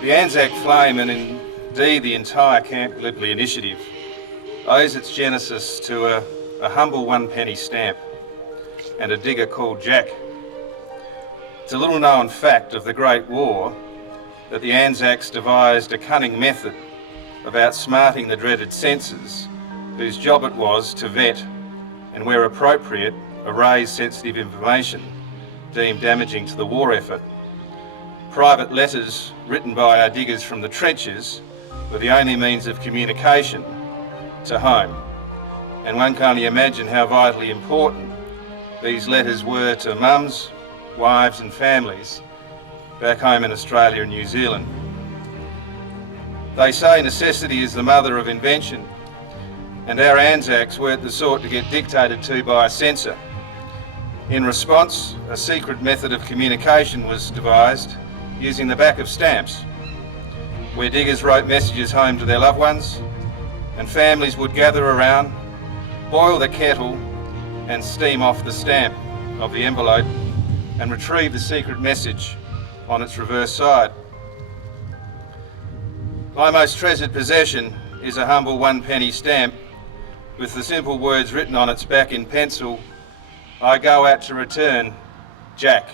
The Anzac flame, and indeed the entire Camp Gallipoli initiative, owes its genesis to a humble one-penny stamp and a digger called Jack. It's a little-known fact of the Great War that the Anzacs devised a cunning method of outsmarting the dreaded censors, whose job it was to vet and, where appropriate, erase sensitive information deemed damaging to the war effort. Private letters written by our diggers from the trenches were the only means of communication to home, and one can only imagine how vitally important these letters were to mums, wives and families back home in Australia and New Zealand. They say necessity is the mother of invention, and our Anzacs weren't the sort to get dictated to by a censor. In response, a secret method of communication was devised using the back of stamps, where diggers wrote messages home to their loved ones, and families would gather around, boil the kettle and steam off the stamp of the envelope and retrieve the secret message on its reverse side. My most treasured possession is a humble one-penny stamp with the simple words written on its back in pencil, "I go out to return, Jack."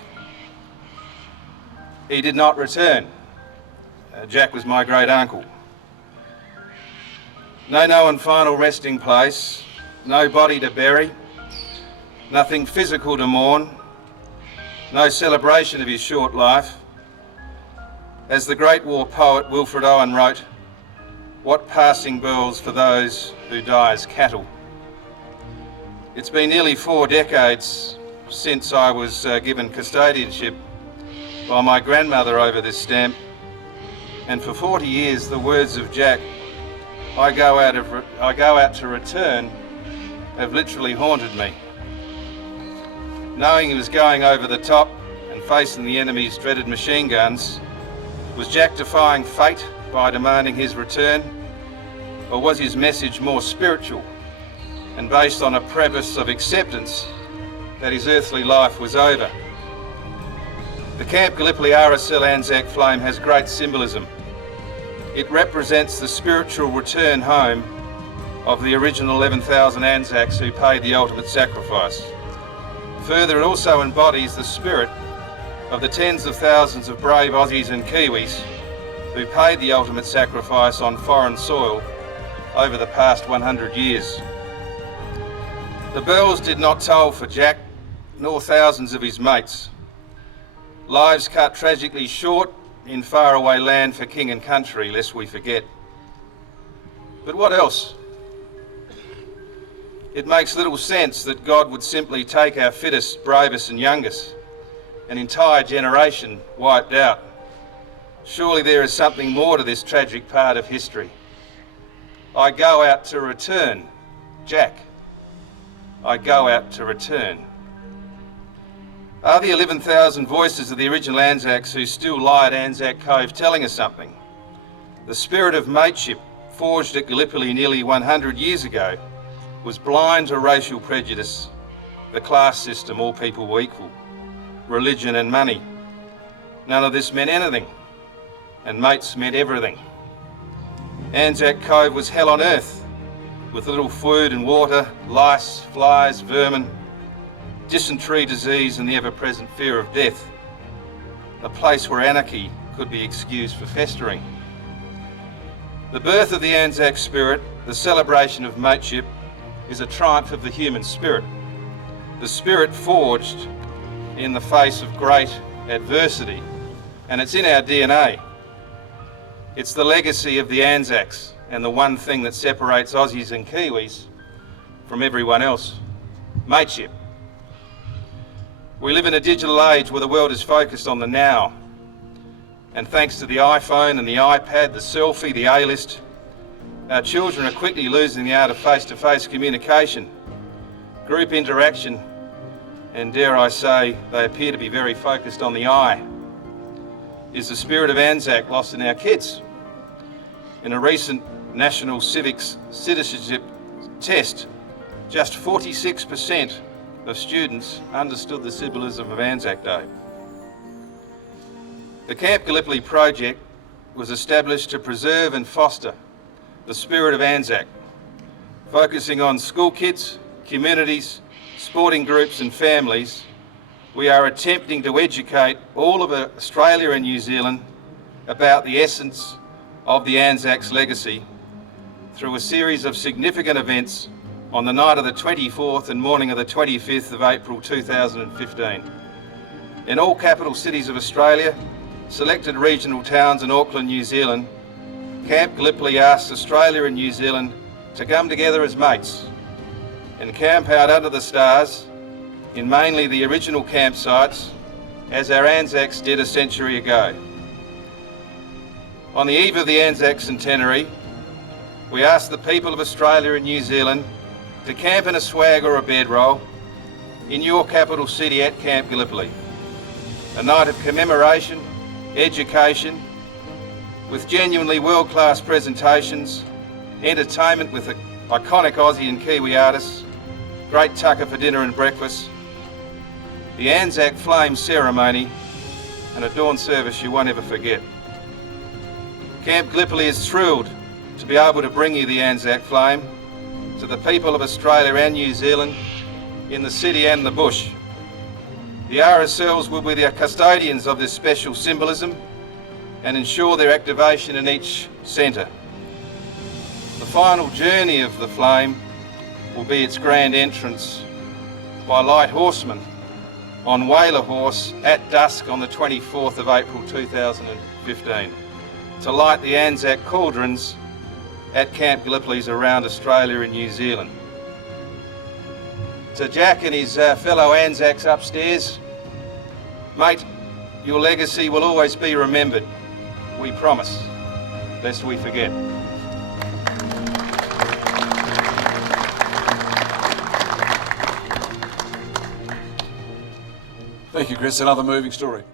He did not return. Jack was my great uncle. No known final resting place, no body to bury, nothing physical to mourn, no celebration of his short life. As the great war poet Wilfred Owen wrote, "What passing bells for those who die as cattle." It's been nearly 4 decades since I was given custodianship by my grandmother over this stamp, and for 40 years the words of Jack, I go out to return, have literally haunted me. Knowing he was going over the top and facing the enemy's dreaded machine guns, was Jack defying fate by demanding his return, or was his message more spiritual and based on a preface of acceptance that his earthly life was over? The Camp Gallipoli RSL Anzac flame has great symbolism. It represents the spiritual return home of the original 11,000 Anzacs who paid the ultimate sacrifice. Further, it also embodies the spirit of the tens of thousands of brave Aussies and Kiwis who paid the ultimate sacrifice on foreign soil over the past 100 years. The bells did not toll for Jack, nor thousands of his mates. Lives cut tragically short in faraway land for king and country, lest we forget. But what else? It makes little sense that God would simply take our fittest, bravest and youngest, an entire generation wiped out. Surely there is something more to this tragic part of history. I go out to return, Jack. I go out to return. Are the 11,000 voices of the original Anzacs who still lie at Anzac Cove telling us something? The spirit of mateship, forged at Gallipoli nearly 100 years ago, was blind to racial prejudice, the class system, all people were equal, religion and money. None of this meant anything, and mates meant everything. Anzac Cove was hell on earth, with little food and water, lice, flies, vermin, dysentery, disease and the ever-present fear of death. A place where anarchy could be excused for festering. The birth of the Anzac spirit, the celebration of mateship, is a triumph of the human spirit. The spirit forged in the face of great adversity, and it's in our DNA. It's the legacy of the Anzacs and the one thing that separates Aussies and Kiwis from everyone else: mateship. We live in a digital age where the world is focused on the now. And thanks to the iPhone and the iPad, the selfie, the A-list, our children are quickly losing the art of face-to-face communication, group interaction, and dare I say, they appear to be very focused on the I. Is the spirit of Anzac lost in our kids? In a recent National Civics Citizenship test, just 46% of students understood the symbolism of Anzac Day. The Camp Gallipoli project was established to preserve and foster the spirit of Anzac, focusing on school kids, communities, sporting groups and families. We are attempting to educate all of Australia and New Zealand about the essence of the Anzac's legacy through a series of significant events on the night of the 24th and morning of the 25th of April 2015. In all capital cities of Australia, selected regional towns in Auckland, New Zealand, Camp Gallipoli asks Australia and New Zealand to come together as mates and camp out under the stars in mainly the original campsites as our Anzacs did a century ago. On the eve of the Anzac centenary, we ask the people of Australia and New Zealand to camp in a swag or a bedroll in your capital city at Camp Gallipoli. A night of commemoration, education, with genuinely world-class presentations, entertainment with iconic Aussie and Kiwi artists, great tucker for dinner and breakfast, the Anzac flame ceremony, and a dawn service you won't ever forget. Camp Gallipoli is thrilled to be able to bring you the Anzac flame to the people of Australia and New Zealand in the city and the bush. The RSLs will be the custodians of this special symbolism and ensure their activation in each centre. The final journey of the flame will be its grand entrance by light horsemen on Whaler Horse at dusk on the 24th of April 2015 to light the Anzac cauldrons at Camp Gallipoli's around Australia and New Zealand. To Jack and his fellow Anzacs upstairs, mate, your legacy will always be remembered. We promise, lest we forget. Thank you, Chris. Another moving story.